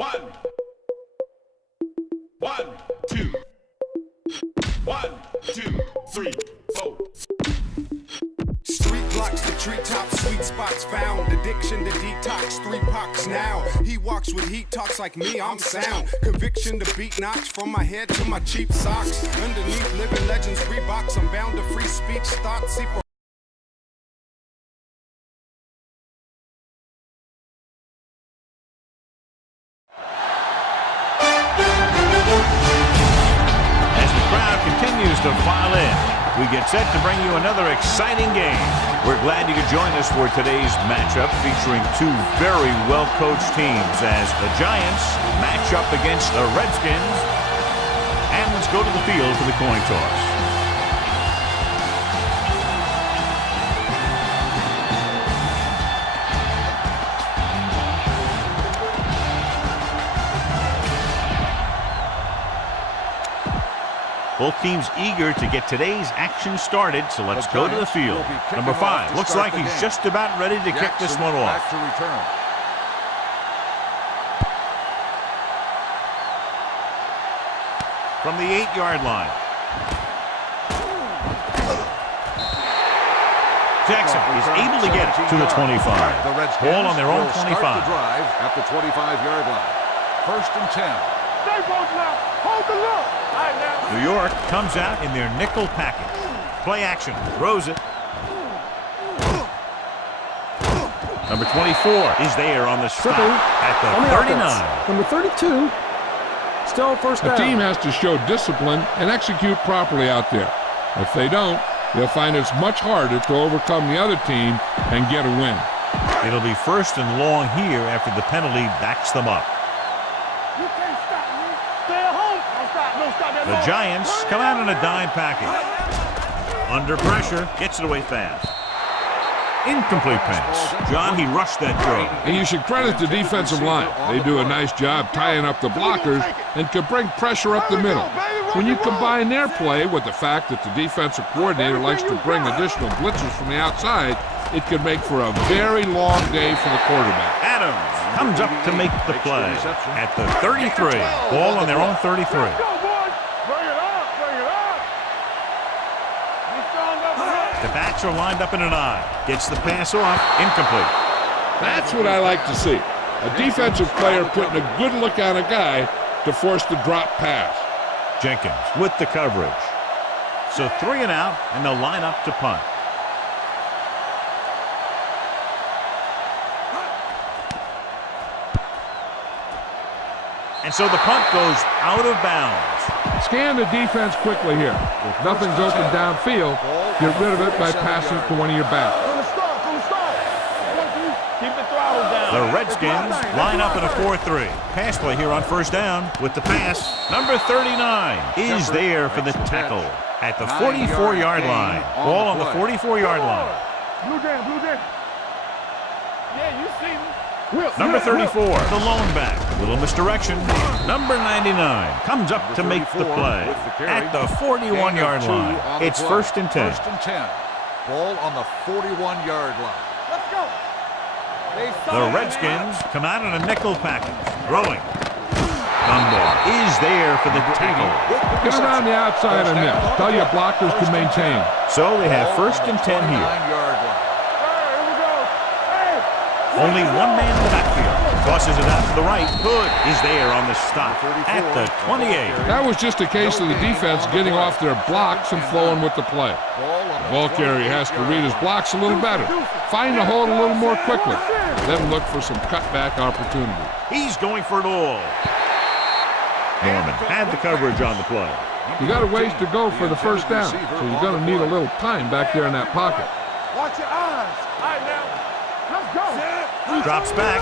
One. 1, 2. 1, 2, 3, 4. Street blocks, the treetops, sweet spots found. Addiction to detox, 3 pox now. He walks with heat, talks like me, I'm sound. Conviction to beat notch from my head to my cheap socks. Underneath living legends, Reeboks, I'm bound to free speech, thoughts. Continues to file in. We get set to bring you another exciting game. We're glad you could join us for today's matchup featuring 2 very well-coached teams as the Giants match up against the Redskins. And let's go to the field for the coin toss. Both teams eager to get today's action started, so let's go to the field. Number 5, looks like he's just about ready to kick this one off. From the 8-yard line. Jackson is able to get it to the 25. Ball on their own 25. Drive at the 25-yard line. 1st and 10. Stay both now. Hold the look. New York comes out in their nickel package. Play action. Throws it. Number 24 is there on the stop at the 39. Number 32. Still first down. The team has to show discipline and execute properly out there. If they don't, they'll find it's much harder to overcome the other team and get a win. It'll be 1st and long here after the penalty backs them up. The Giants come out in a dime package. Under pressure, gets it away fast. Incomplete pass. John, he rushed that throw. And you should credit the defensive line. They do a nice job tying up the blockers and can bring pressure up the middle. When you combine their play with the fact that the defensive coordinator likes to bring additional blitzers from the outside, it could make for a very long day for the quarterback. Adams comes up to make the play at the 33. Ball on their own 33. The backs are lined up in an eye. Gets the pass off. Incomplete. That's what I like to see. A defensive player putting a good look on a guy to force the drop pass. Jenkins with the coverage. So 3 and out, and they'll line up to punt. And so the punt goes out of bounds. Scan the defense quickly here. If nothing's open downfield, get rid of it by passing to one of your backs. Keep the throttle down. The Redskins line up in a 4-3. Pass play here on 1st down with the pass. Number 39 is there for the tackle at the 44-yard line. Ball on the 44-yard line. Blue jam. Yeah, you see me. Number 34, the lone back. Little misdirection. Number 99 comes up to make the play at the 41-yard line. It's 1st and 10. 1st and 10. Ball on the 41-yard line. Let's go. The Redskins come out in a nickel package. Throwing. Dunbar is there for the tackle. Get around the outside on this. Tell your blockers to maintain. So they have 1st and 10 here. Only one man in the backfield. Tosses it out to the right. Hood is there on the stop at the 28. That was just a case of the defense getting off their blocks and flowing with the play. The ball carrier has to read his blocks a little better. Find the hole a little more quickly. Then look for some cutback opportunity. He's going for it all. Norman had the coverage on the play. You got a ways to go for the 1st down, so you're going to need a little time back there in that pocket. Watch your eyes. All right, now. Let's go. Drops back.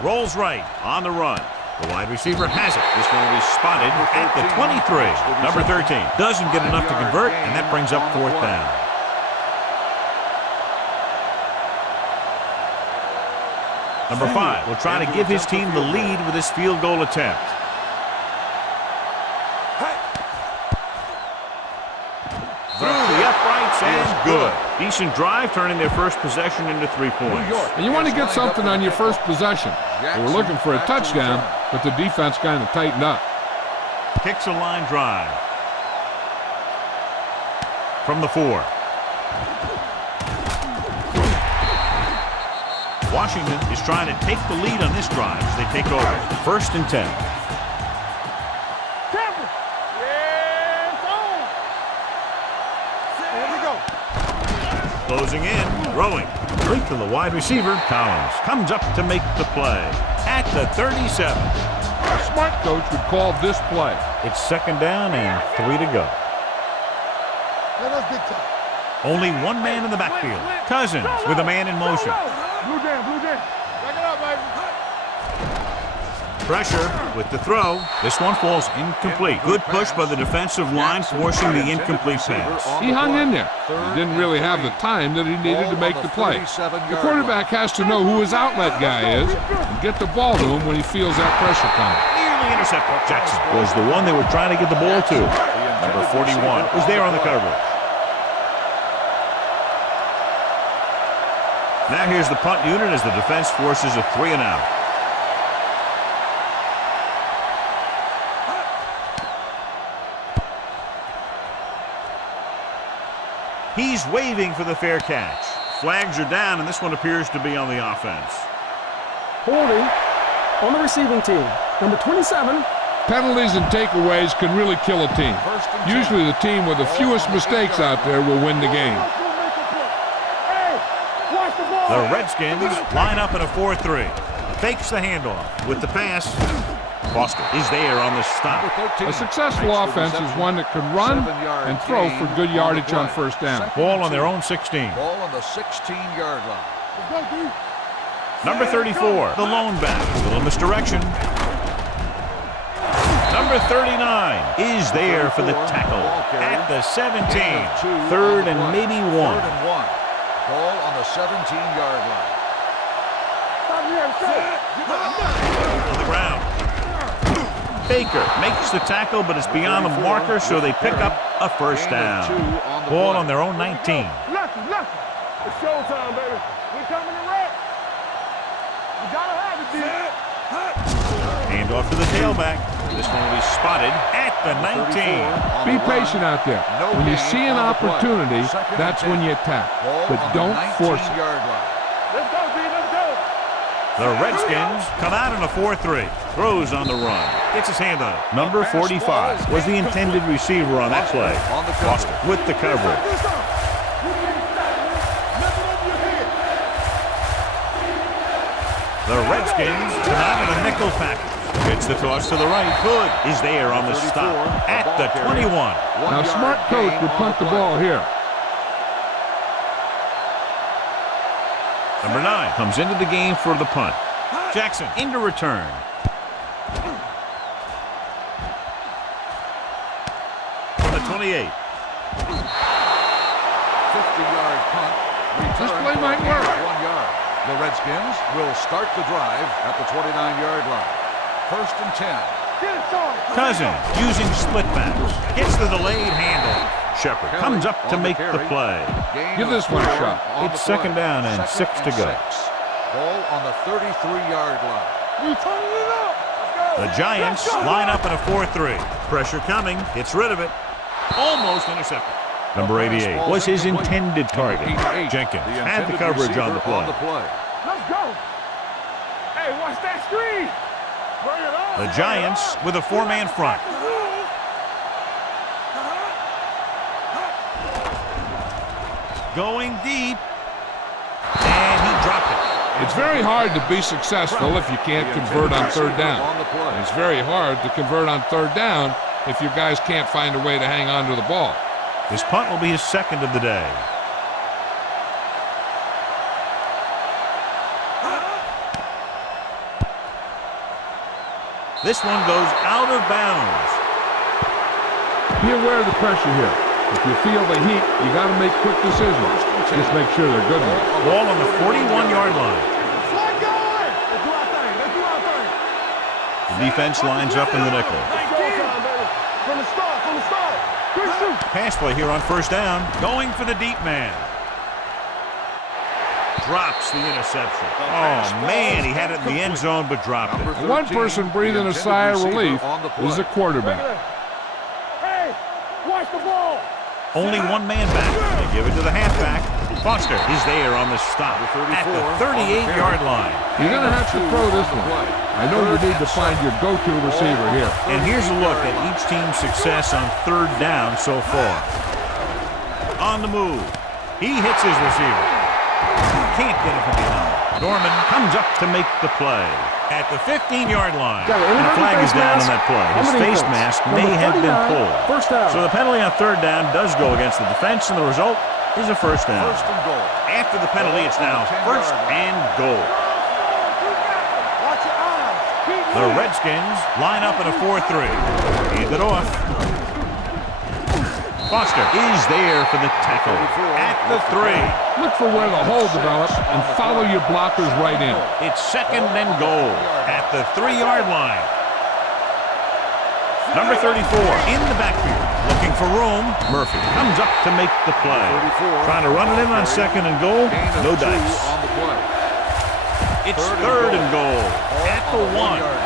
Rolls right on the run. The wide receiver has it. This one will be spotted at the 23. Number 13 doesn't get enough to convert, and that brings up 4th down. Number 5 will try to give his team the lead with this field goal attempt. Through the uprights and good. Decent drive, turning their first possession into 3 points. And you want to get something on your first possession. They were looking for a touchdown, but the defense kind of tightened up. Kicks a line drive. From the 4. Washington is trying to take the lead on this drive as they take over. 1st and 10. Closing in, throwing. Right to the wide receiver. Collins comes up to make the play at the 37. A smart coach would call this play. It's 2nd down and 3 to go. Only one man in the backfield. Cousins with a man in motion. Blue jam, blue jam. Back it up, baby. Pressure with the throw. This one falls incomplete. Good push by the defensive line, forcing the incomplete pass. He hung in there. He didn't really have the time that he needed to make the play. The quarterback has to know who his outlet guy is and get the ball to him when he feels that pressure coming. Nearly intercepted. Jackson was the one they were trying to get the ball to. Number 41 was there on the coverage. Now here's the punt unit as the defense forces a 3 and out. He's waving for the fair catch. Flags are down, and this one appears to be on the offense. Holding on the receiving team. Number 27. Penalties and takeaways can really kill a team. Usually the team with the fewest mistakes out there will win the game. The Redskins line up in a 4-3. Fakes the handoff with the pass. Foster is there on the stop. A successful offense is one that can run and throw for good yardage on 1st down. Ball on their own 16. Ball on the 16-yard line. Number 34, the lone back. A little misdirection. Number 39 is there for the tackle at the 17. 3rd and maybe 1. 3rd and 1. Ball on the 17-yard line. On the ground. Baker makes the tackle, but it's beyond the marker, so they pick up a 1st down. Ball on their own 19. Lucky. It's showtime, baby. We're coming to wreck. You gotta have it, dude. Hand off to the tailback. This one will be spotted at the 19. Be patient out there. When you see an opportunity, that's when you attack. But don't force it. Let's go, B. Let's go. The Redskins come out in a 4-3. Throws on the run. Gets his hand on it. Number 45 was the intended receiver on that play. Foster with the coverage. The Redskins come out in a nickel package. Gets the toss to the right. Hood is there on the stop at the 21. Now, a smart coach would punt the ball here. Number 9 comes into the game for the punt. Jackson into return. From the 28. 50-yard punt. This play might work. 1 yard. The Redskins will start the drive at the 29-yard line. 1st and 10. Cousins using split backs. Gets the delayed handle. Shepard comes up to make the play. Give this one a shot. It's 2nd down and 6 to go. Ball on the 33-yard line. The Giants line up in a 4-3. Pressure coming. Gets rid of it. Almost intercepted. Number 88 was his intended target. Jenkins had the coverage on the play. Let's go. Hey, watch that screen. Bring it on. The Giants with a 4-man front. Going deep. And he dropped it. It's very hard to be successful if you can't convert on 3rd down. It's very hard to convert on 3rd down if your guys can't find a way to hang on to the ball. This punt will be his 2nd of the day. This one goes out of bounds. Be aware of the pressure here. If you feel the heat, you got to make quick decisions. Just make sure they're good ones. Ball on the 41-yard line. Flag going. Let's do our thing. Let's do our thing. The defense lines up in the nickel. From the start. Pass play here on first down. Going for the deep man. Drops the interception. Oh, man, he had it in the end zone but dropped it. One person breathing a sigh of relief is the quarterback. Hey, watch the ball. Only one man back. They give it to the halfback. Foster is there on the stop at the 38-yard line. You're going to have to throw this one. I know you need to find your go-to receiver here. And here's a look at each team's success on third down so far. On the move. He hits his receiver. Can't get it from behind. Norman comes up to make the play at the 15-yard line. And the flag is down on that play. His face mask may have been pulled. First down. So the penalty on third down does go against the defense, and the result is a first down. First and goal. After the penalty, it's now first and goal. Watch your eyes. The Redskins line up in a 4-3. Hand it off. Foster is there for the tackle at the 3. Look for where the hole develops and follow your blockers right in. It's second and goal at the 3-yard line. Number 34 in the backfield, looking for room. Murphy comes up to make the play. Trying to run it in on second and goal. No dice. It's third and goal at the 1.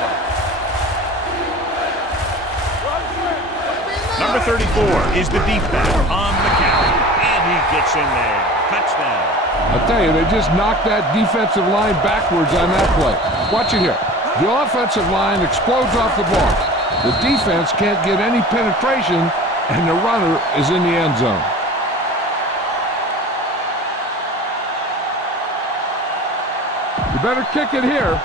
Number 34 is the deep back on the carry, and he gets in there. Touchdown. I tell you, they just knocked that defensive line backwards on that play. Watch it here. The offensive line explodes off the ball. The defense can't get any penetration, and the runner is in the end zone. You better kick it here.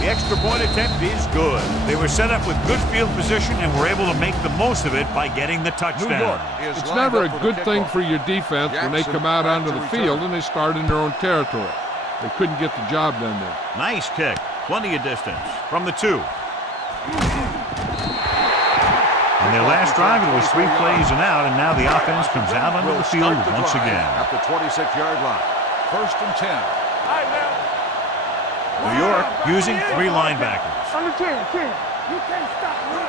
The extra point attempt is good. They were set up with good field position and were able to make the most of it by getting the touchdown. It's never a good thing for your defense when they come out onto the field and they start in their own territory. They couldn't get the job done there. Nice kick. Plenty of distance from the 2. On their last drive, it was 3 plays and out, and now the offense comes out onto the field once again. At the 26-yard line. First and 10. New York using 3 linebackers. Under 10. You can't stop me.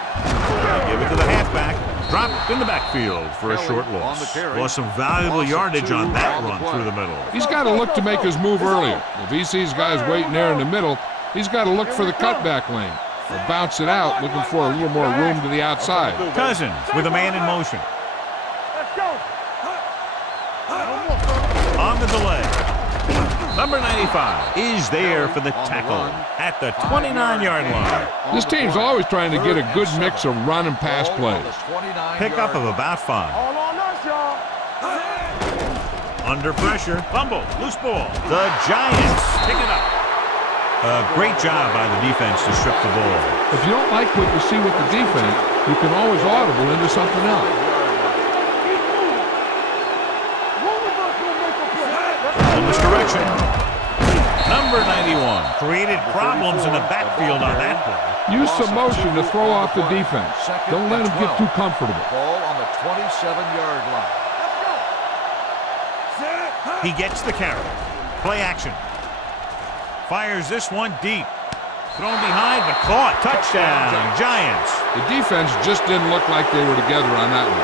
They give it to the halfback. Dropped in the backfield for a short loss. Lost some valuable yardage on that run through the middle. He's got to look to make his move earlier. If he sees guys waiting there in the middle, he's got to look for the cutback lane. Or bounce it out, looking for a little more room to the outside. Cousins with a man in motion. Let's go. On the delay. Number 95 is there for the tackle at the 29-yard line. This team's always trying to get a good mix of run and pass plays. Pickup of about 5. All on us, y'all. Under pressure. Fumble. Loose ball. The Giants pick it up. Great job by the defense to strip the ball. If you don't like what you see with the defense, you can always audible into something else. On misdirection. Number 91 created problems in the backfield on that play. Use some motion to throw off the defense. Don't let them get too comfortable. Ball on the 27-yard line. He gets the carry. Play action. Fires this one deep. Thrown behind, but caught. Touchdown, Giants. The defense just didn't look like they were together on that one.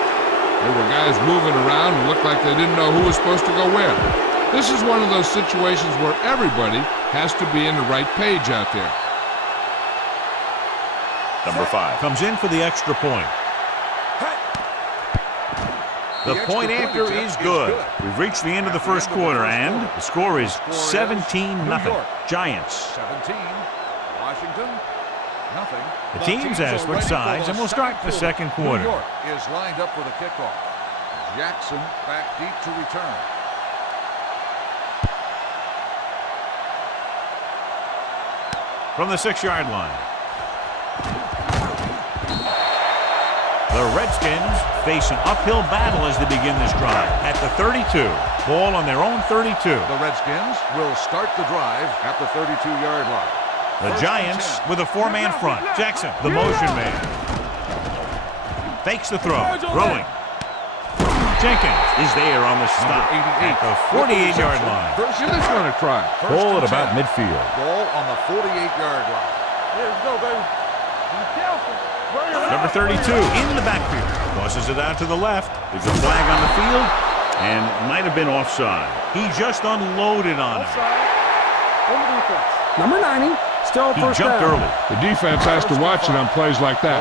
There were guys moving around and looked like they didn't know who was supposed to go where. This is one of those situations where everybody has to be in the right page out there. Number 5 comes in for the extra point. The point after is good. We've reached the end of the first quarter, and the score is 17-0. Giants. 17. Washington. Nothing. The teams have switched sides, and we'll start the second quarter. New York is lined up for the kickoff. Jackson back deep to return. From the 6-yard line. The Redskins face an uphill battle as they begin this drive at the 32. Ball on their own 32. The Redskins will start the drive at the 32-yard line. The Giants with a 4-man front. Jackson, the motion man. Fakes the throw. Throwing. Jenkins is there on the stop at the 48-yard line. Give this one a try. Ball at about midfield. Ball on the 48-yard line. Yeah, let's go, baby. Be careful. Bring it Number up. 32 in the backfield. Tosses it out to the left. There's a flag on the field and might have been offside. He just unloaded on him. On the defense. Number 90, still He first jumped down. early. The defense has to watch it on plays like that.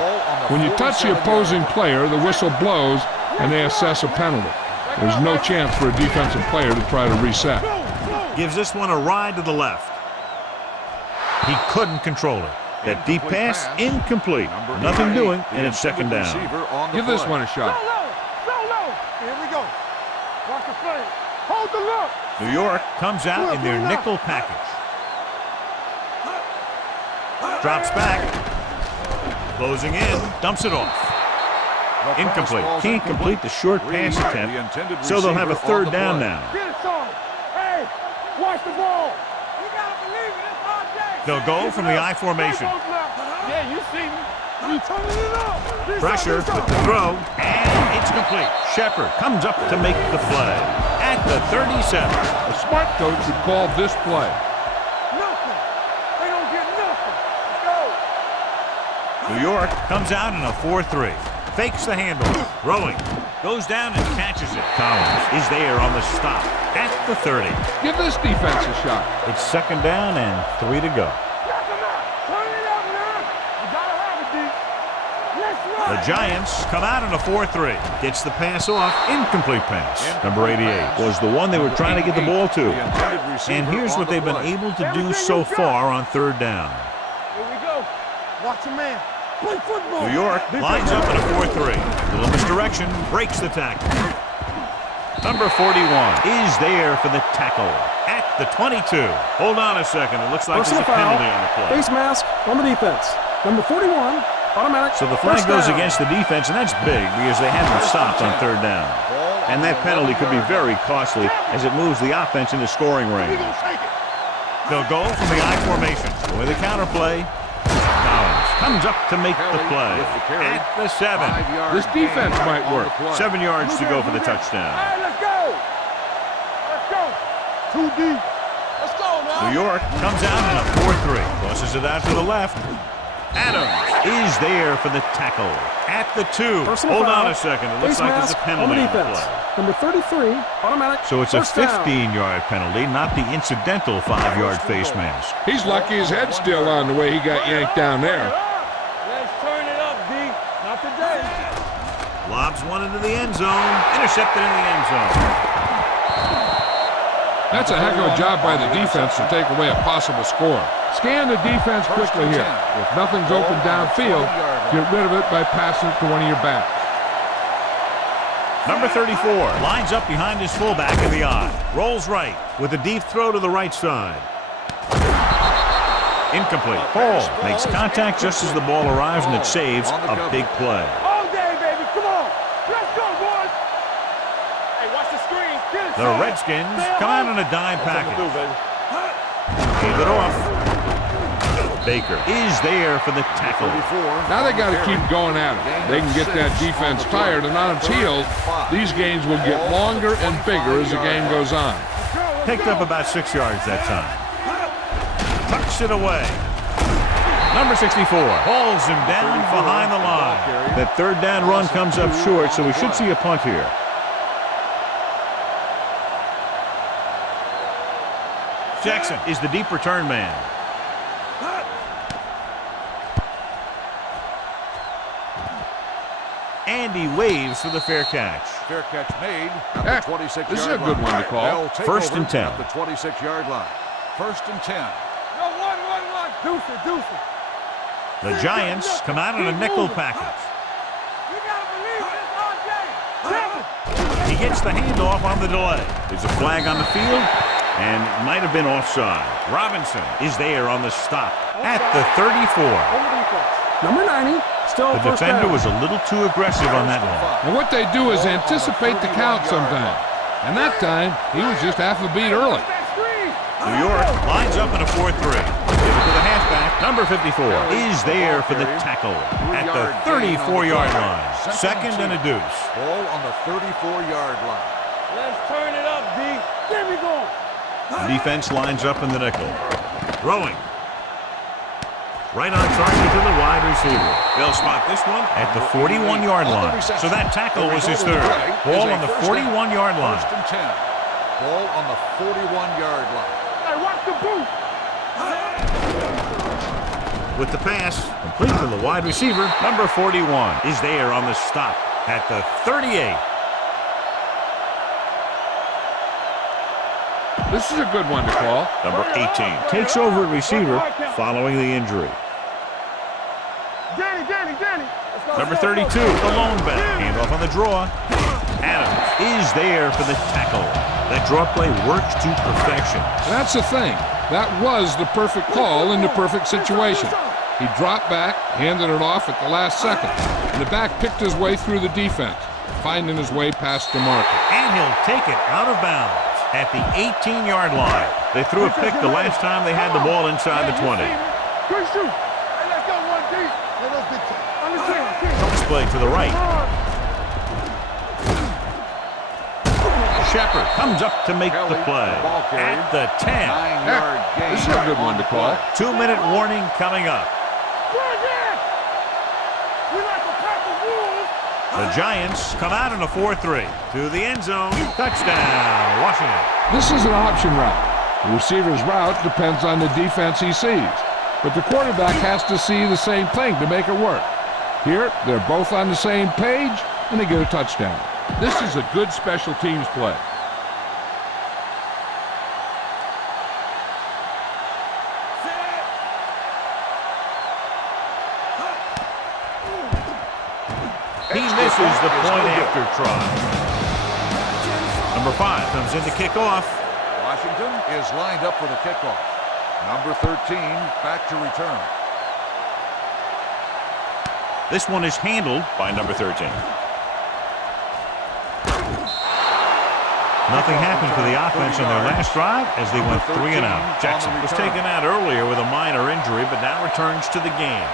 When you touch the opposing player, the whistle blows and they assess a penalty. There's no chance for a defensive player to try to reset. Gives this one a ride to the left. He couldn't control it. That deep pass, incomplete. Nothing doing, and it's second down. Give this one a shot. Solo. Here we go. Watch the play. Hold the look. New York comes out in their nickel package. Drops back. Closing in. Dumps it off. Incomplete. Can't complete the short pass attempt, so they'll have a third down now. Get it, son. Hey, watch the ball. You gotta believe it. It's RJ. They'll go from the I formation. Yeah, you see me. We turning it up. This Pressure up, this with up. the throw, and it's complete. Shepard comes up to make the play at the 37. A smart coach would call this play. Nothing. They don't get nothing. Let's go. New York comes out in a 4-3. Fakes the handle. Throwing. Goes down and catches it. Collins is there on the stop at the 30. Give this defense a shot. It's second down and 3 to go. Knock him out. Turn it up now. You gotta have it, D. Let's run. The Giants come out in a 4-3. Gets the pass off. Incomplete pass. Number 88 was the one they were trying to get the ball to. And here's what they've been able to do so far on third down. Here we go. Watch a man. Play football. New York lines up in a 4-3. Little misdirection, breaks the tackle. Number 41 is there for the tackle at the 22. Hold on a second. It looks like there's Personal a foul. penalty on the play. Face mask on the defense. Number 41, automatic. So the flag first goes down. against the defense, and that's big because they haven't stopped on third down. And that penalty could be very costly as it moves the offense into scoring range. They'll go from the I formation with a counter play. Collins comes up to make the play at the 7. This defense might work. 7 yards to go for the touchdown. All right, let's go. Let's go. 2D. Let's go now. New York comes out in a 4-3. Tosses it out to the left. Adams is there for the tackle at the 2. Personal Hold on foul. a second. It looks Face like there's a mask penalty on on the the defense. play. Number 33, automatic. So it's a first down. 15-yard penalty, not the incidental 5-yard face mask. He's lucky his head's still on the way he got yanked down there. Let's turn it up, D. Not today. Lobs one into the end zone. Intercepted in the end zone. That's a heck of a job by the defense to take away a possible score. Scan the defense quickly here. If nothing's open downfield, get rid of it by passing it to one of your backs. Number 34 lines up behind his fullback in the I. Rolls right with a deep throw to the right side. Incomplete. Hall makes contact just as the ball arrives, and it saves a big play. All day, baby. Come on. Let's go, boys. Hey, watch the screen. Get it, The son. Redskins Stay come out home. in a dime That's what package. we do, baby. Gave it off. Baker is there for the tackle. Now they got to keep going at it. They can get that defense tired and on its heels. These games will get longer and bigger as the game goes on. Picked up about 6 yards that time. Tucks it away. Number 64 hauls him down behind the line. That third down run comes up short, so we should see a punt here. Jackson is the deep return man. And he waves for the fair catch. Fair catch made at Heck, the 26-yard line. this is a good one to call. They'll take First over and 10. at the 26-yard line. First and 10. No, one. Deuce it. The Giants come out in a nickel package. You gotta believe it. It's RJ. He gets the handoff on the delay. There's a flag on the field, and might have been offside. Robinson is there on the stop at the 34. On the defense. Number 90, still The first defender down. was a little too aggressive on that one. And what they do is anticipate the count sometimes. And that time, he was just half a beat early. That screen. New York lines up in a 4-3. Give it to the halfback. Number 54 is there for the tackle at the 34-yard line. Second and a deuce. Ball on the 34-yard line. Let's turn it up, D. Get me going. The defense lines up in the nickel. Throwing. Right on target to the wide receiver. They'll spot this one at the 41-yard line. So that tackle was his third. Ball on the 41-yard line. First and 10. Ball on the 41-yard line. Hey, watch the boot. With the pass, complete to the wide receiver. Number 41 is there on the stop at the 38. This is a good one to call. Number 18 takes over at receiver following the injury. Danny. Number 32, the lone back. Handoff on the draw. Adams is there for the tackle. That draw play works to perfection. That's the thing. That was the perfect call in the perfect situation. He dropped back, handed it off at the last second, and the back picked his way through the defense, finding his way past the marker. And he'll take it out of bounds at the 18-yard line. They threw a pick the last time they had the ball inside the 20. Good shoot. Hey, let's go one deep. Let's get to Play to the right. Shepard comes up to make the play at the 10. 9-yard gain. This is a good one to call. 2-minute warning coming up. The Giants come out in a 4-3 to the end zone. Touchdown, Washington. This is an option route. The receiver's route depends on the defense he sees, but the quarterback has to see the same thing to make it work. Here, they're both on the same page, and they get a touchdown. This is a good special teams play. He misses the point after try. Number 5 comes in to kick off. Washington is lined up for the kickoff. Number 13 back to return. This one is handled by number 13. Nothing happened for the offense on their last drive as they went 3 and out. Jackson was taken out earlier with a minor injury, but now returns to the game.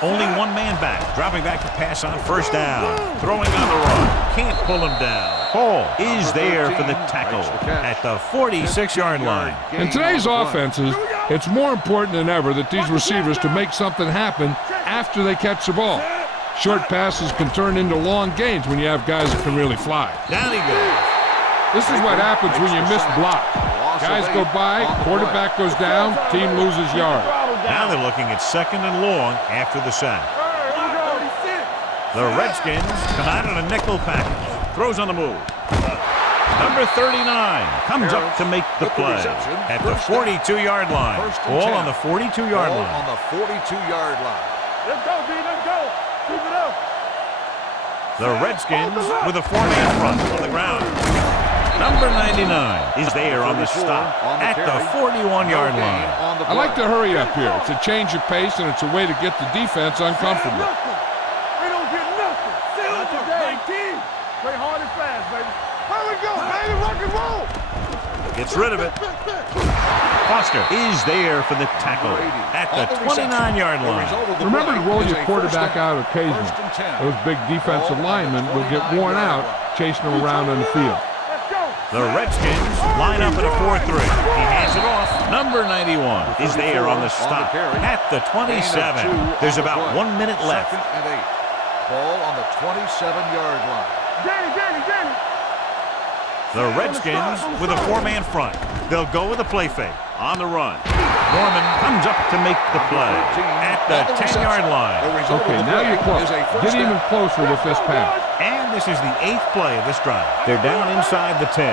Only one man back, dropping back to pass on first down. Throwing on the run. Can't pull him down. Hall is there for the tackle at the 46-yard line. In today's offenses, it's more important than ever that these receivers to make something happen after they catch the ball. Short passes can turn into long gains when you have guys that can really fly. Down he goes. This is what happens when you miss block. Guys go by, quarterback goes down, team loses yard. Now they're looking at second and long after the sack. The Redskins come out in a nickel package. Throws on the move. Number 39 comes up to make the play at the 42-yard line. Ball on the 42-yard line. On the 42-yard line. Let's go, D. Let's go. Keep it up. The Redskins with a 4-man front on the ground. Number 99 is there on the stop at the 41-yard line. I like to hurry up here. It's a change of pace, and it's a way to get the defense uncomfortable. We don't get nothing. Not today. Play hard and fast, baby. Here we go, baby. Rock and roll. Gets rid of it. Foster is there for the tackle at the 29-yard line. Remember to roll your quarterback out occasionally. Those big defensive linemen will get worn out chasing them around on the field. The Redskins line up in a 4-3. He hands it off. Number 91 is there on the stop at the 27. There's about 1 minute left. Second and 8. Ball on the 27-yard line. Danny. The Redskins with a 4-man front. They'll go with a play fake on the run. Norman comes up to make the play at the 10-yard line. Okay, now you're close. Get even closer with this pass. And this is the 8th play of this drive. They're down inside the 10.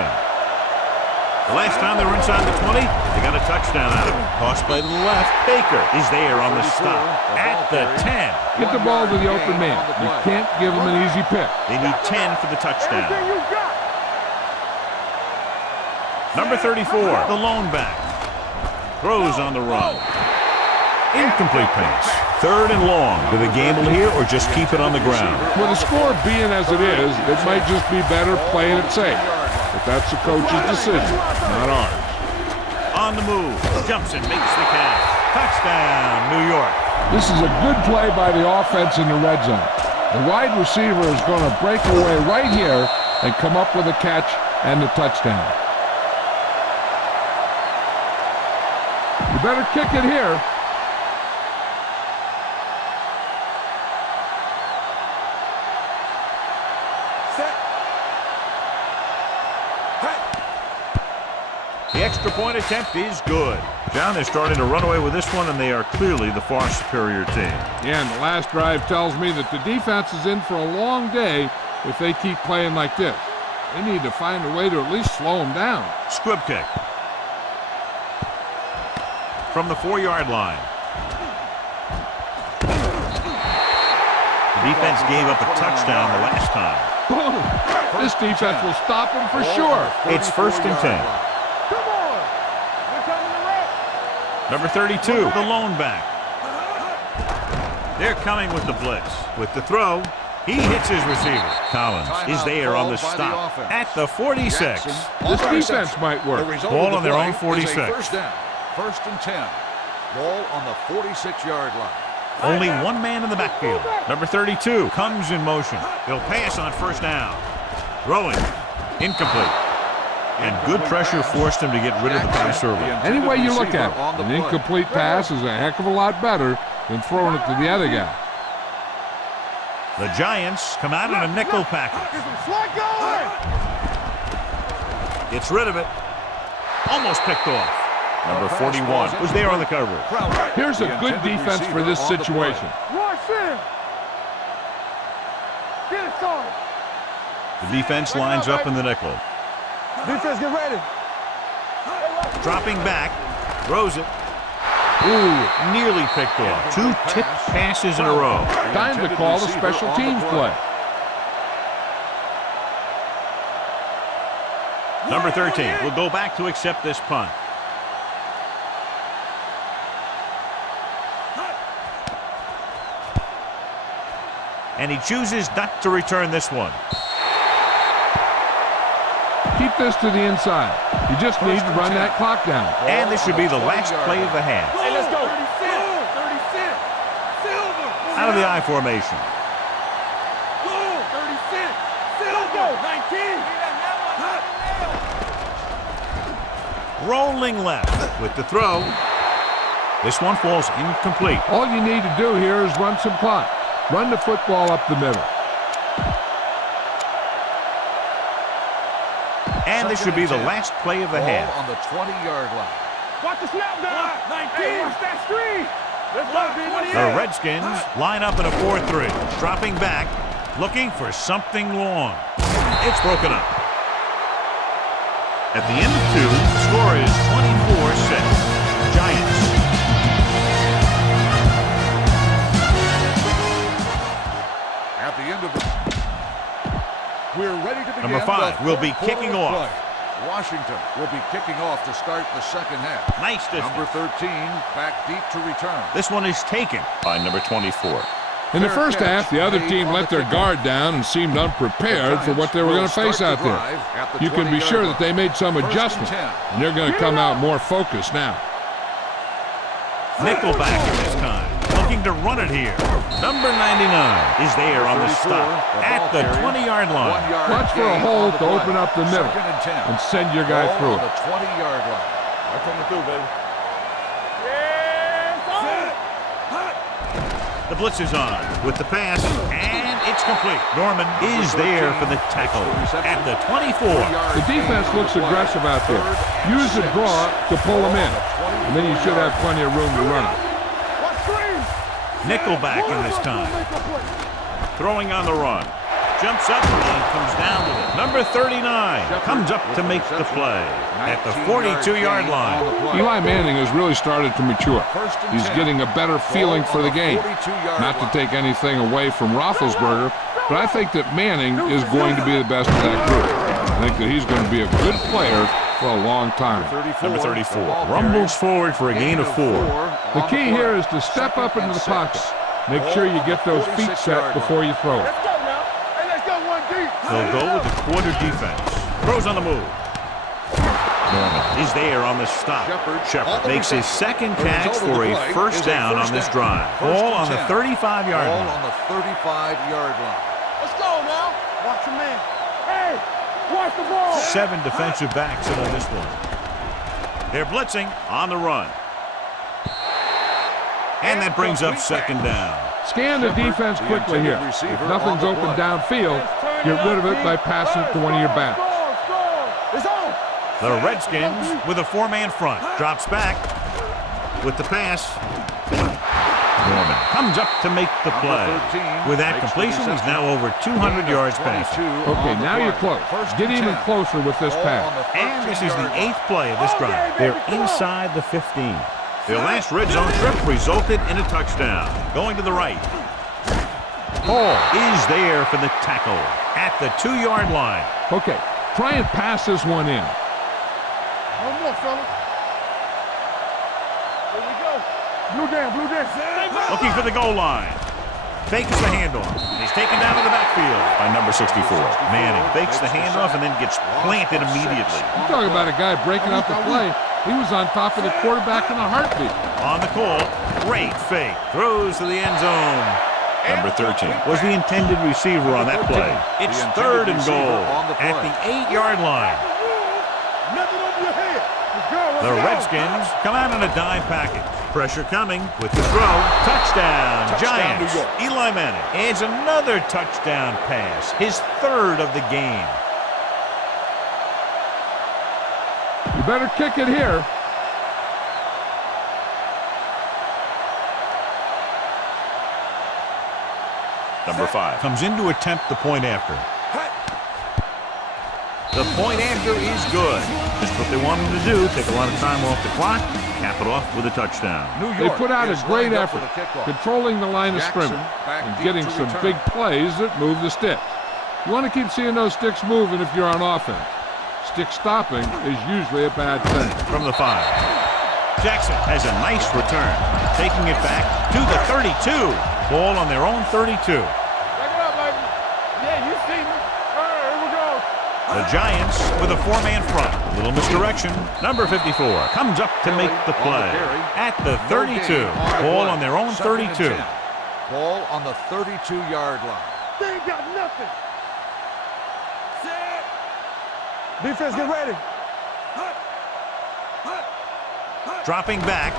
The last time they were inside the 20, they got a touchdown out of it. Toss play to the left. Baker is there on the stop at the 10. Get the ball to the open man. You can't give him an easy pick. They need 10 for the touchdown. Number 34, the lone back. Throws on the run. Incomplete pass. 3rd and long. Do they gamble here or just keep it on the ground? With the score being as it is, it might just be better playing it safe. But that's the coach's decision, not ours. On on the move. Jumps and makes the catch. Touchdown, New York. This is a good play by the offense in the red zone. The wide receiver is going to break away right here and come up with a catch and the touchdown. You better kick it here. The extra point attempt is good. John, they're starting to run away with this one, and they are clearly the far superior team. Yeah, and the last drive tells me that the defense is in for a long day if they keep playing like this. They need to find a way to at least slow them down. Squib kick. From the 4-yard line. The defense gave up a touchdown the last time. This defense will stop them for sure. It's 1st and 10. Number 32, the lone back. They're coming with the blitz. With the throw, he hits his receiver. Collins is there on the stop at the 46. This defense might work. Ball on their own 46. First down. 1st and 10. Ball on the 46-yard line. Only one man in the backfield. Number 32 comes in motion. He'll pass on 1st down. Throwing. Incomplete. And good pressure forced him to get rid of the pass early. Any way you look at it, an incomplete pass is a heck of a lot better than throwing it to the other guy. The Giants come out in a nickel package. Gets rid of it. Almost picked off. Number 41 was there on the coverage. Here's a good defense for this situation. The defense lines up in the nickel. Defense, get ready. Dropping back, throws it. Ooh, nearly picked off. 2 tipped passes in a row. Time to call the special teams play. Number 13 will go back to accept this punt. And he chooses not to return this one. Keep this to the inside. You just need to run that clock down. And this should be the last play of the half. Hey, let's go. 36. Silver. Out of the I formation. 36. Silver. 19. Rolling left with the throw. This one falls incomplete. All you need to do here is run some clock. Run the football up the middle. And this should be the last play of the half. On the 20-yard line. Watch the snap down. 19. Hey, watch that screen. Let's go, B. The Redskins line up in a 4-3. Dropping back, looking for something long. It's broken up. At the end of 2, the score is 24-6. Giants. At the end of the... We're ready to begin. Number 5 will be kicking off. Play. Washington will be kicking off to start the second half. Nice distance. Number 13 back deep to return. This one is taken by number 24. In the first half, the other team let their guard down and seemed unprepared for what they were going to face out there. You can be sure that they made some adjustments, and they're going to come out more focused now. Nickelback this time, looking to run it here. Number 99 is there on the stop at the 20-yard line. Watch for a hole to open up the middle and send your guy through On it. the 20-yard line. I'm coming through, baby. The blitz is on with the pass, and it's complete. Norman is there for the tackle at the 24. The defense looks aggressive out there. Use the draw to pull them in, and then you should have plenty of room to run it. Nickelback in this time. Throwing on the run. Jumps up and comes down with it. Number 39 comes up to make the play at the 42-yard line. Eli Manning has really started to mature. He's getting a better feeling for the game. Not to take anything away from Roethlisberger, but I think that Manning is going to be the best of that group. I think that he's going to be a good player for a long time. Number 34 rumbles forward for a gain of 4. The key here is to step up into the pocket. Make sure you get those feet set before you throw it. They'll go with the quarter defense. Throws on the move. Norman is there on the stop. Shepard makes his second catch for a first down on this drive. Ball on the 35-yard line. Ball on the 35-yard line. Let's go now. Watch your man. Hey, watch the ball. 7 defensive backs in on this one. They're blitzing on the run. And that brings up second down. Scan the defense quickly here. If nothing's open downfield, get rid of it by passing it to one of your backs. It's on. The Redskins with a 4-man front. Drops back with the pass. Norman comes up to make the play. With that completion, he's now over 200 yards passing. Okay, now you're close. Get even closer with this pass. And this is the 8th play of this drive. They're inside the 15. Their last red zone trip resulted in a touchdown. Going to the right. Hall is there for the tackle at the 2-yard line. Okay, try and pass this one in. One more, fellas. Here we go. Blue down. Looking for the goal line. Fakes the handoff. He's taken down in the backfield by number 64. Manning fakes the handoff and then gets planted immediately. You talk about a guy breaking up the play. He was on top of the quarterback in a heartbeat. On the call, great fake. Throws to the end zone. Number 13 was the intended receiver on that play. It's 3rd and goal at the 8-yard line. Nothing over your head. Let's go. The Redskins come out in a dime package. Pressure coming with the throw. Touchdown, Giants. Eli Manning adds another touchdown pass, his 3rd of the game. You better kick it here. Number 5 comes in to attempt the point after. The point after is good. Just what they wanted to do. Take a lot of time off the clock. Cap it off with a touchdown. They put out a great effort, controlling the line of scrimmage and getting some big plays that move the sticks. You want to keep seeing those sticks moving if you're on offense. Stick stopping is usually a bad thing. From the 5. Jackson has a nice return. Taking it back to the 32. Ball on their own 32. Back it up, baby. Yeah, you see me. All right, here we go. The Giants with a 4-man front. A little misdirection. Number 54 comes up to make the play at the 32. Ball on their own 32. Ball on the 32-yard line. They ain't got nothing. Defense, get ready. Dropping back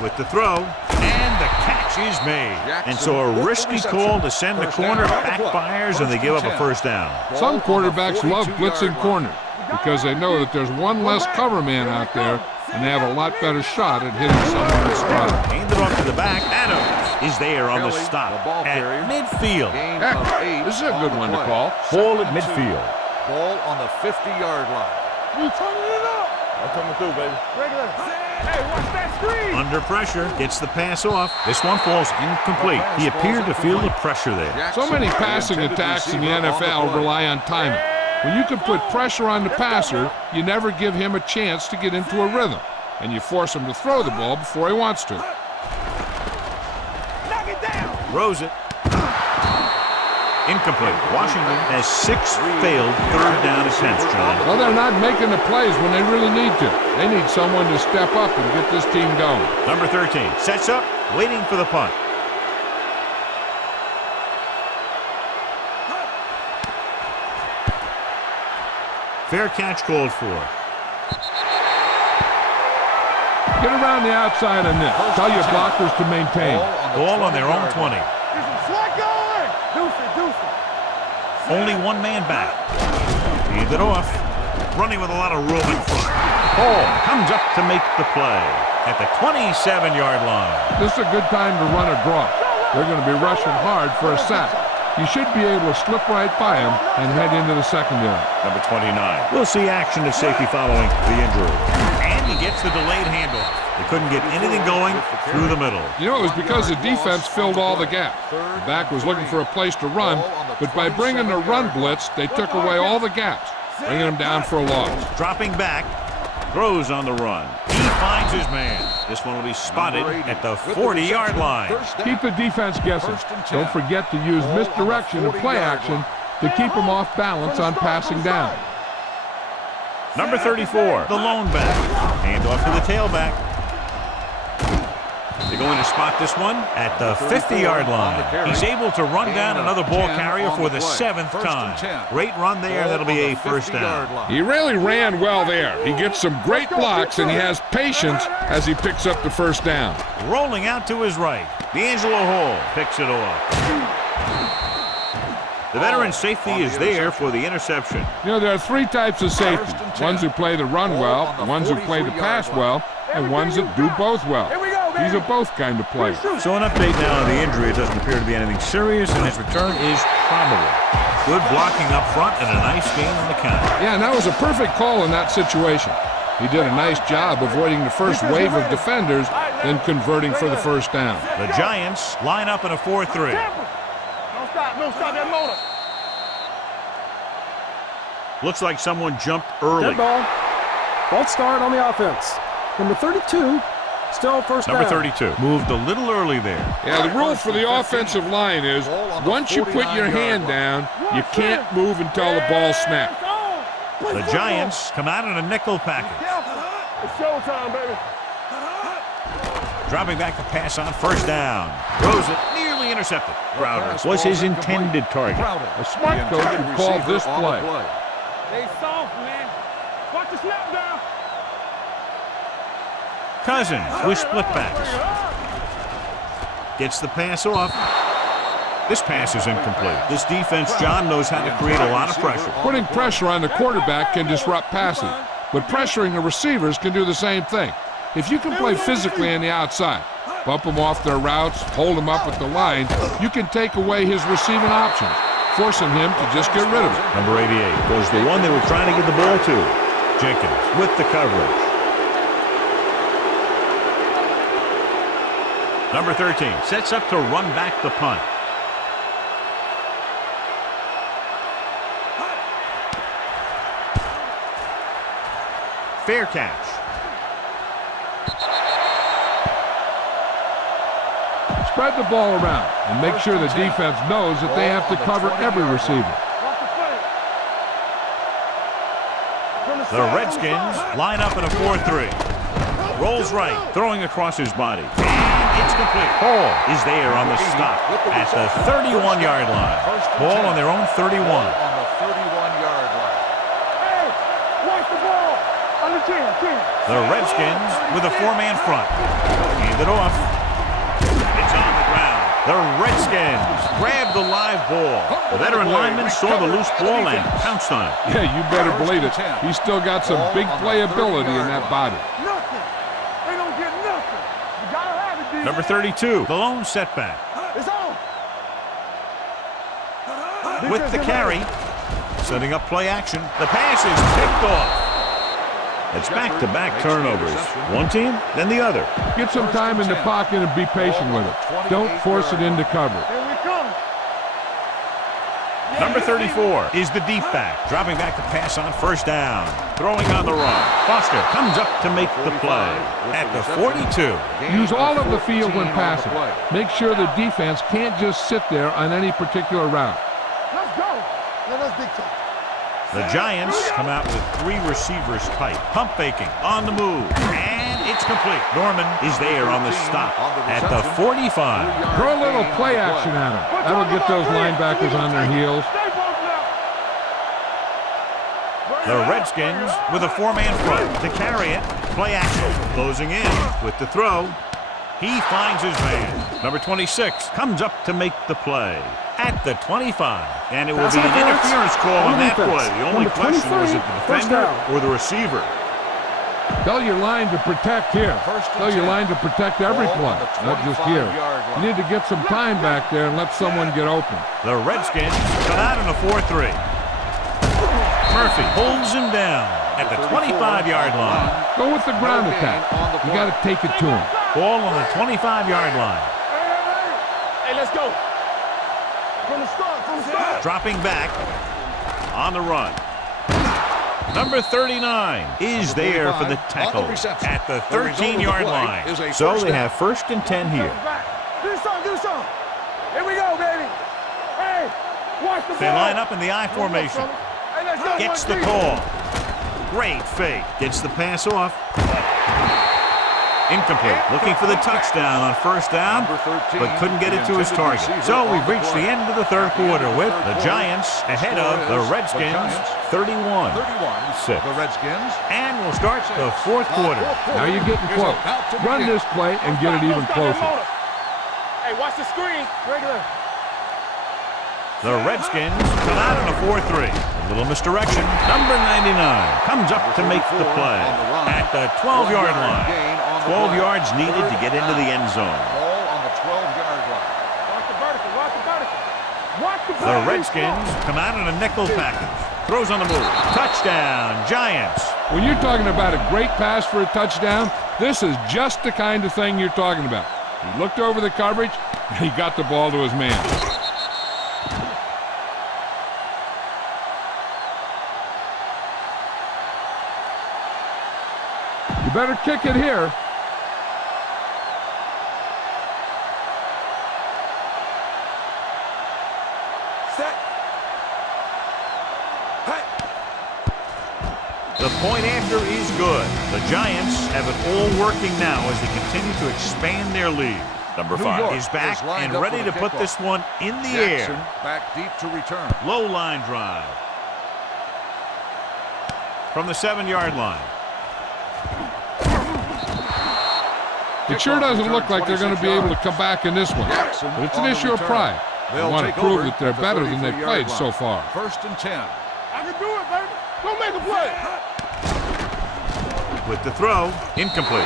with the throw, and the catch is made. And so a risky call to send the corner backfires, and they give up a first down. Some quarterbacks love blitzing corners because they know that there's one less cover man out there, and they have a lot better shot at hitting someone in stride. Handed off to the back. Adams is there on the stop at midfield. Heck, this is a good one to call. Ball at midfield. Ball on the 50-yard line. You turning it up. I'm coming through, baby. Regular. Hey, watch that screen. Under pressure, gets the pass off. This one falls incomplete. He appeared to feel the pressure there. So many passing attacks in the NFL rely on timing. When you can put pressure on the passer, you never give him a chance to get into a rhythm, and you force him to throw the ball before he wants to. Knock it down. Throws it. Incomplete. Washington has 6 failed 3rd down attempts, John. Well, they're not making the plays when they really need to. They need someone to step up and get this team going. Number 13 sets up, waiting for the punt. Fair catch called for. Get around the outside on this. Tell your blockers to maintain. Ball on their own 20. There's some slack going. Deuce it. Only one man back. Hand it off. Running with a lot of room in front. Hall comes up to make the play at the 27-yard line. This is a good time to run a draw. They're going to be rushing hard for a sack. You should be able to slip right by him and head into the secondary. Number 29. We'll see action at safety following the injury. And he gets the delayed handoff. They couldn't get anything going through the middle. You know, it was because the defense filled all the gaps. The back was looking for a place to run, but by bringing the run blitz, they took away all the gaps, bringing them down for a loss. Dropping back, throws on the run. He finds his man. This one will be spotted at the 40-yard line. Keep the defense guessing. Don't forget to use misdirection and play action to keep them off balance on passing down. Number 34, the lone back. Hand off to the tailback. They're going to spot this one at the 50-yard line. He's able to run down another ball carrier for the 7th time. Great run there. That'll be a first down. He really ran well there. He gets some great blocks, and he has patience as he picks up the first down. Rolling out to his right. D'Angelo Hall picks it off. The veteran safety is there for the interception. You know, there are 3 types of safety. Ones who play to run well, ones who play to pass well, and ones that do both well. These are both kind of players. So an update now on the injury. It doesn't appear to be anything serious, and his return is probable. Good blocking up front and a nice gain on the count. Yeah, and that was a perfect call in that situation. He did a nice job avoiding the first wave of defenders, then converting for the first down. The Giants line up in a 4-3. Don't stop that motor. Looks like someone jumped early. Dead ball. False start on the offense. Number 32, still first down. Number 32 moved a little early there. Yeah, the rule for the offensive line is once you put your hand down, you can't move until the ball snaps. The Giants come out in a nickel package. It's showtime, baby. Dropping back the pass on first down. Throws it, nearly intercepted. Crowder was his intended target. A smart coach would call this play. They soft, man. Watch the snap down. Cousins with split backs. Gets the pass off. This pass is incomplete. This defense, John, knows how to create a lot of pressure. Putting pressure on the quarterback can disrupt passing, but pressuring the receivers can do the same thing. If you can play physically on the outside, bump them off their routes, hold them up at the line, you can take away his receiving options, forcing him to just get rid of it. Number 88 was the one they were trying to get the ball to. Jenkins with the coverage. Number 13 sets up to run back the punt. Fair catch. Spread the ball around and make sure the defense knows that they have to cover every receiver. The Redskins line up in a 4-3. Rolls right, throwing across his body. And it's complete. Hall is there on the stop at the 31-yard line. Ball on their own 31. On the 31-yard line. Hey, watch the ball. On the 10. The Redskins with a 4-man front. Hand it off. It's on the ground. The Redskins grab the live ball. The veteran lineman saw the loose ball and pounced on it. Yeah, you better believe it. He's still got some big playability in that body. Nothing. They don't get nothing. You gotta have it, D. Number 32, the lone setback. It's on. With the carry, setting up play action. The pass is picked off. It's back-to-back turnovers. One team, then the other. Get some time in the pocket and be patient with it. Don't force it into cover. Here we come. Number 34 is the deep back, dropping back the pass on first down. Throwing on the run. Foster comes up to make the play at the 42. Use all of the field when passing. Make sure the defense can't just sit there on any particular route. Let's go. Yeah, that's big time. The Giants come out with 3 receivers tight. Pump faking on the move. And it's complete. Norman is there on the stop at the 45. Throw a little play action at him. That'll get those linebackers on their heels. The Redskins with a 4-man front to carry it. Play action. Closing in with the throw. He finds his man. Number 26 comes up to make the play at the 25. And it will be an interference call on that play. The only question was it the defender or the receiver. Tell your line to protect here. Tell your line to protect every play, not just here. You need to get some time back there and let someone get open. The Redskins come out in a 4-3. Murphy holds him down at the 25-yard line. Go with the ground attack. You got to take it to him. Ball on the 25-yard line. Hey, let's go. From the start. Dropping back on the run. Number 39 is there for the tackle at the 13-yard line. So they have 1st and 10 here. Do something. Here we go, baby. Hey, watch the ball. They line up in the I formation. Hey, let's go. Gets the call. Great fake. Gets the pass off. Incomplete. Looking for the touchdown on first down, but couldn't get it to his target. So we've reached the end of the third quarter with the Giants ahead of the Redskins 31-6. The Redskins. And we'll start the fourth quarter. Now you're getting close. Run this play and get it even closer. Hey, watch the screen. Regular. The Redskins come out in a 4-3. A little misdirection. Number 99 comes up to make the play at the 12-yard line. 12 yards needed to get into the end zone. Ball on the 12-yard line. Watch the vertical. Watch the vertical. Watch the The Redskins come out in a nickel package. Throws on the move. Touchdown, Giants. When you're talking about a great pass for a touchdown, this is just the kind of thing you're talking about. He looked over the coverage, and he got the ball to his man. You better kick it here. Set. Hey. The point after is good. The Giants have it all working now as they continue to expand their lead. Number 5 is back and ready to put this one in the Jackson air. back deep to return. Low line drive. From the 7-yard line. It sure doesn't look like they're going to be able to come back in this one. But it's an issue of pride. They want to prove that they're better than they've played so far. First and 10. I can do it, baby. Go make a play. With the throw, incomplete.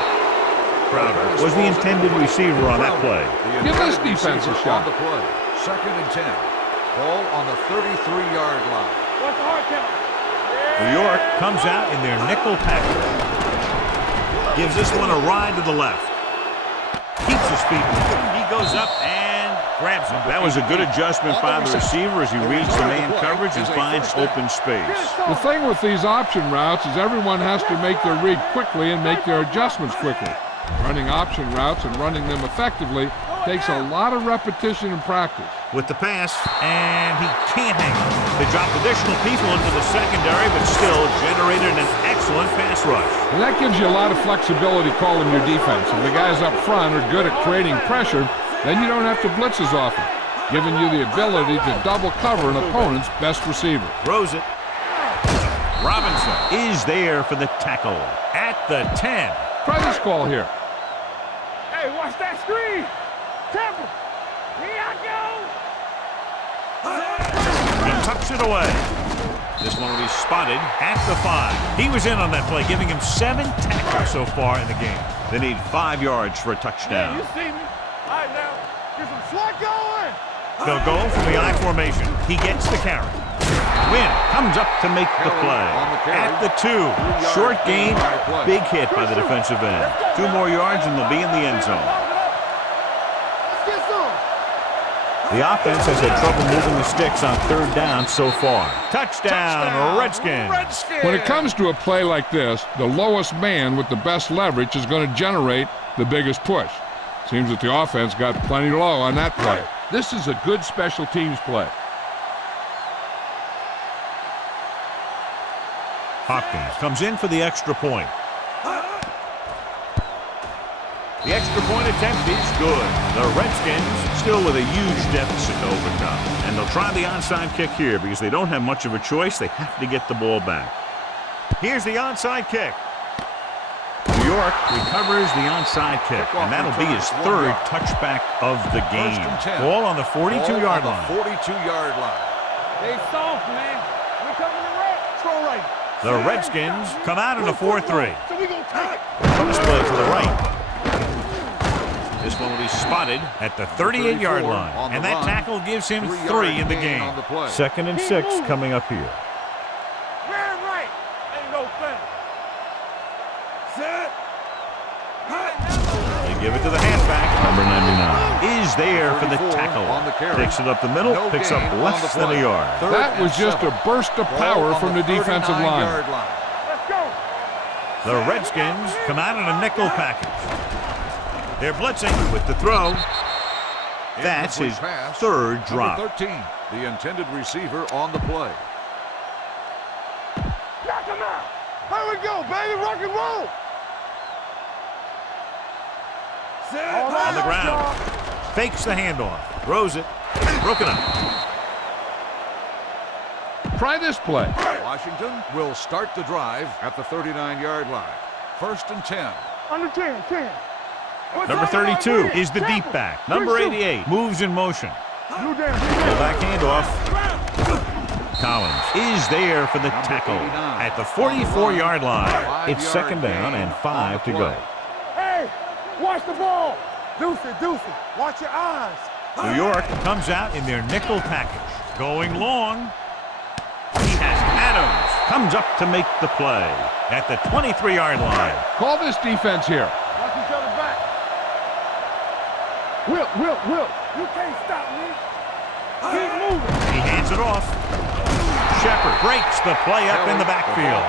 Crowder was the intended receiver on that play. Give this defense a shot. On the play. Second and 10. Ball on the 33-yard line. What's the hard count? New York comes out in their nickel package. Gives this one a ride to the left. Keeps his feet moving. He goes up and grabs him. That was a good adjustment by the receiver as he reads the man coverage and finds open space. The thing with these option routes is everyone has to make their read quickly and make their adjustments quickly. Running option routes and running them effectively takes a lot of repetition and practice. With the pass, and he can't hang on. They dropped additional people into the secondary, but still generated an excellent pass rush. And that gives you a lot of flexibility calling your defense. If the guys up front are good at creating pressure, then you don't have to blitz as often, giving you the ability to double cover an opponent's best receiver. Throws it. Robinson is there for the tackle at the 10. Try this call here. Hey, watch that screen. Temple. Here I go. He tucks it away. This one will be spotted at the 5. He was in on that play, giving him 7 tackles so far in the game. They need 5 yards for a touchdown. You see me. All right, now. Get some slack going. They'll go from the I formation. He gets the carry. Wynn comes up to make the play. At the 2. Short gain. Big hit by the defensive end. 2 more yards and they'll be in the end zone. The offense has had trouble moving the sticks on 3rd down so far. Touchdown, Redskins. When it comes to a play like this, the lowest man with the best leverage is going to generate the biggest push. Seems that the offense got plenty low on that play. This is a good special teams play. Hopkins comes in for the extra point. The extra point attempt is good. The Redskins still with a huge deficit to overcome. And they'll try the onside kick here because they don't have much of a choice. They have to get the ball back. Here's the onside kick. New York recovers the onside kick, and that'll be his 3rd touchback of the game. Ball on the 42-yard line. 42-yard line. They soft, man. We coming to red. Throw right. The Redskins come out in a 4-3. So we gonna take it. This play to the right. This one will be spotted at the 38-yard line, and that tackle gives him 3 in the game. 2nd and 6 coming up here. Red right. Ain't no thing. Set. They give it to the halfback. Number 99 is there for the tackle. Takes it up the middle, picks up less than a yard. That was just a burst of power from the defensive line. Let's go. The Redskins come out in a nickel package. They're blitzing with the throw. That's his 3rd drop. Number 13, the intended receiver on the play. Knock him out. Here we go, baby. Rock and roll. On the ground. Fakes the handoff. Throws it. Broken up. Try this play. Washington will start the drive at the 39-yard line. 1st and 10. Under 10, 10. Number 32 is the deep back. Number 88 moves in motion. Back handoff. Collins is there for the tackle at the 44-yard line. It's 2nd down and 5 to go. Hey, watch the ball. Deuce it, deuce it. Watch your eyes. New York comes out in their nickel package. Going long. He has Adams. Comes up to make the play at the 23-yard line. Call this defense here. Watch each other back. Will. You can't stop me. Keep moving. He hands it off. Shepard breaks the play up in the backfield.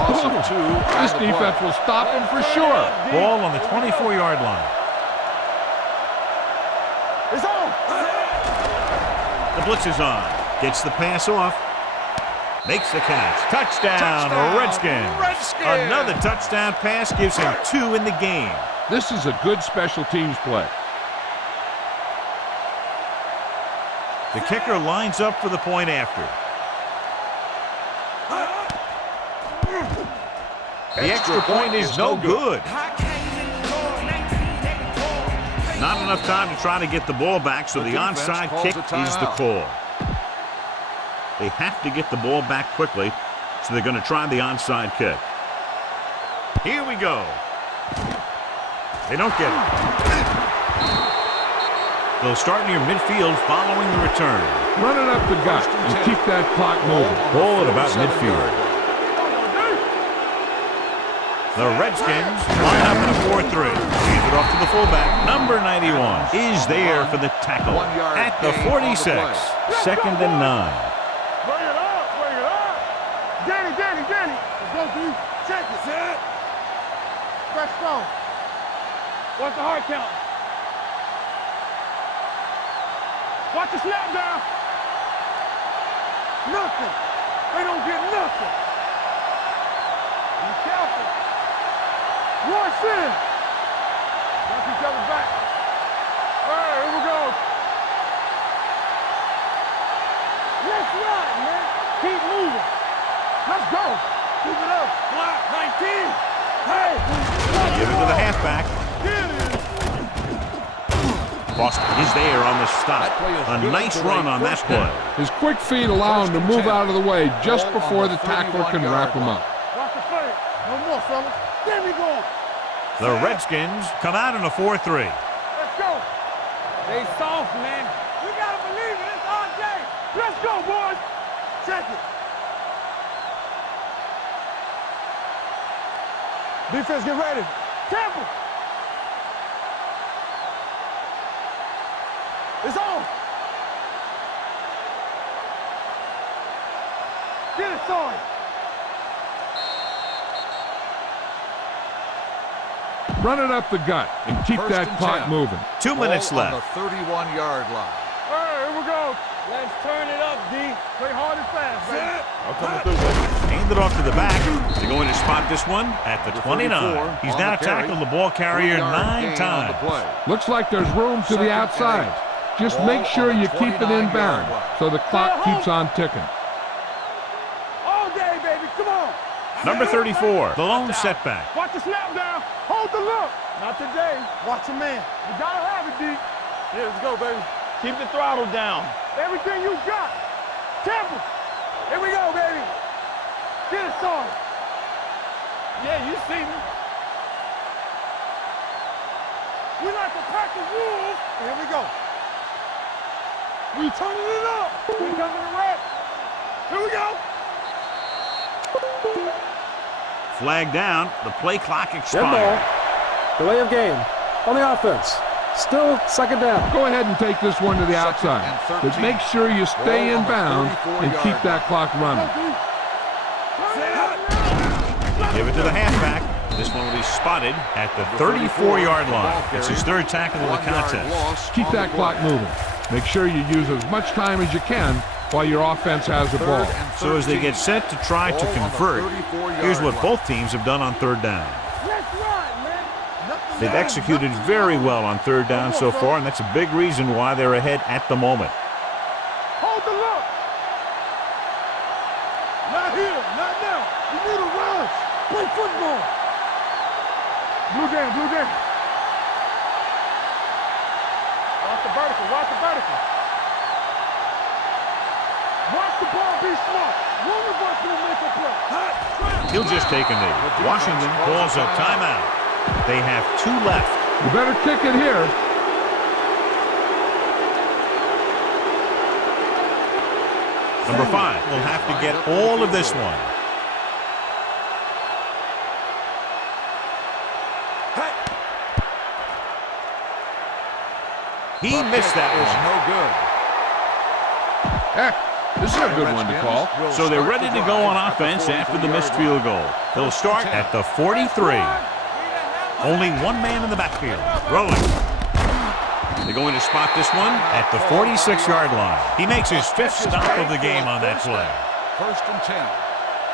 Loss of 2. This defense will stop him for sure. Ball on the 24-yard line. It's on. The blitz is on. Gets the pass off. Makes the catch. Touchdown, Redskins. Another touchdown pass gives him 2 in the game. This is a good special teams play. The kicker lines up for the point after. The extra point is no good. Not enough time to try to get the ball back, so the onside kick is the call. They have to get the ball back quickly, so they're going to try the onside kick. Here we go. They don't get it. They'll start near midfield following the return. Run it up the gut and keep that clock moving. Ball at about midfield. The Redskins line up in a 4-3. Hands it off to the fullback. Number 91 is there for the tackle at the 46. 2nd and 9. Bring it up. Danny. Let's go, D. Check it. Set. Stretch strong. Watch the heart count. Watch the snap down. Nothing. They don't get nothing. Be careful. Rush in. Watch each other back. All right, here we go. Let's run, man. Keep moving. Let's go. Keep it up. Block 19. Hey. Give it to the halfback. Get it. Boston is there on the stop. A nice run on that play. His quick feet allow him to move out of the way just before the tackler can wrap him up. Watch the fade. No more, fellas. There we go. The Redskins come out in a 4-3. Let's go. They soft, man. We gotta believe it. It's our day. Let's go, boys. Check it. Defense, get ready. Temple. It's on. Get it started. Run it up the gut and keep that clock moving. 2 minutes Ball left. on the 31-yard line. All right, here we go. Let's turn it up, D. Play hard and fast, baby. I'm coming through, baby. Hand it off to the back. They're going to spot this one at the 29. He's now tackled the ball carrier 9 times. Looks like there's room to the outside. Just make sure you keep it inbound so the clock keeps on ticking. All day, baby. Come on. Number 34, the lone setback. Watch the snap down. Hold the look. Not today. Watch your man. You gotta have it, D. Yeah, let's go, baby. Keep the throttle down. Everything you got. Temple. Here we go, baby. Get it started. Yeah, you see me. We like to pack the rules. Here we go. We turning it up. We coming to rap. Here we go. Flag down. The play clock Dead expired. ball. Delay of game on the offense. Still 2nd down. Go ahead and take this one to the outside, but make sure you stay inbound and keep that clock running. Give it to the halfback. This one will be spotted at the 34-yard line. It's his 3rd tackle of the contest. Keep that clock moving. Make sure you use as much time as you can while your offense has the ball. So as they get set to try to convert, here's what both teams have done on third down. They've executed very well on third down so far, and that's a big reason why they're ahead at the moment. Hold the look. Not here, not now. You need a rush. Play football. Blue down, blue down. Watch the vertical, watch the vertical. Watch the ball, be smart. One of us will make a play. He'll just take a knee. Washington calls a timeout. They have 2 left. You better kick it here. Number 5 will have to get all of this one. He missed that one. No good. This is a good one to call. So they're ready to go on offense after the missed field goal. They'll start at the 43. Only one man in the backfield. Rolling. They're going to spot this one at the 46-yard line. He makes his 5th stop of the game on that play. 1st and 10.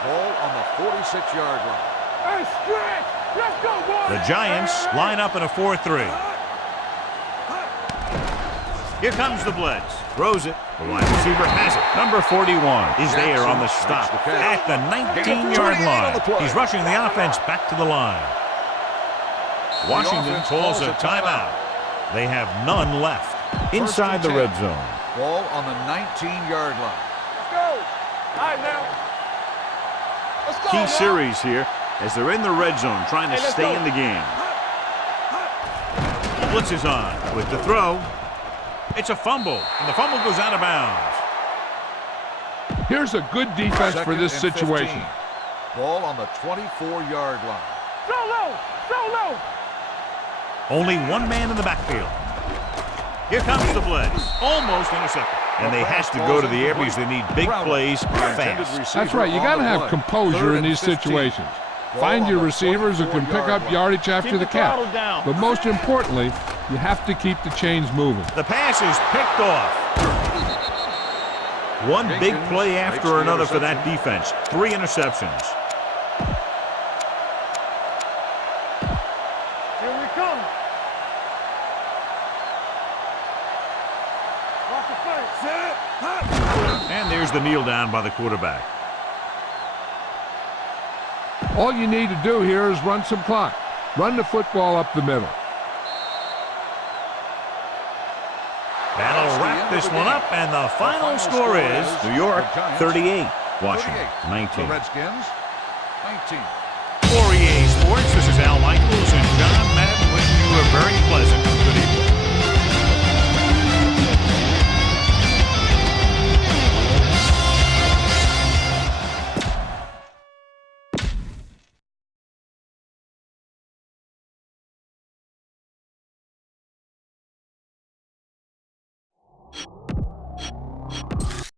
Ball on the 46-yard line. Hey, stretch. Let's go, boys. The Giants line up in a 4-3. Here comes the blitz. Throws it. The wide receiver has it. Number 41 is there on the stop at the 19-yard line. He's rushing the offense back to the line. Washington calls a timeout. They have none left inside the red zone. Ball on the 19-yard line. Let's go. All right, now. Let's go, Key now. series here as they're in the red zone trying to stay in the game. Blitz is on with the throw. It's a fumble, and the fumble goes out of bounds. Here's a good defense for this 2nd and 15. situation. Ball on the 24-yard line. So low, so low. Only one man in the backfield. Here comes the blitz. Almost intercepted. And they have to go to the air because they need big plays fast. That's right. You got to have composure in these situations. Find your receivers who can pick up yardage after the catch. But most importantly, you have to keep the chains moving. The pass is picked off. One big play after another for that defense. 3 interceptions. Here we come. Watch the play. Set. And there's the kneel down by the quarterback. All you need to do here is run some clock. Run the football up the middle. That'll wrap this one up, and the final score is New York 38, Washington 19. The Redskins 19. For EA Sports, this is Al Michaels and John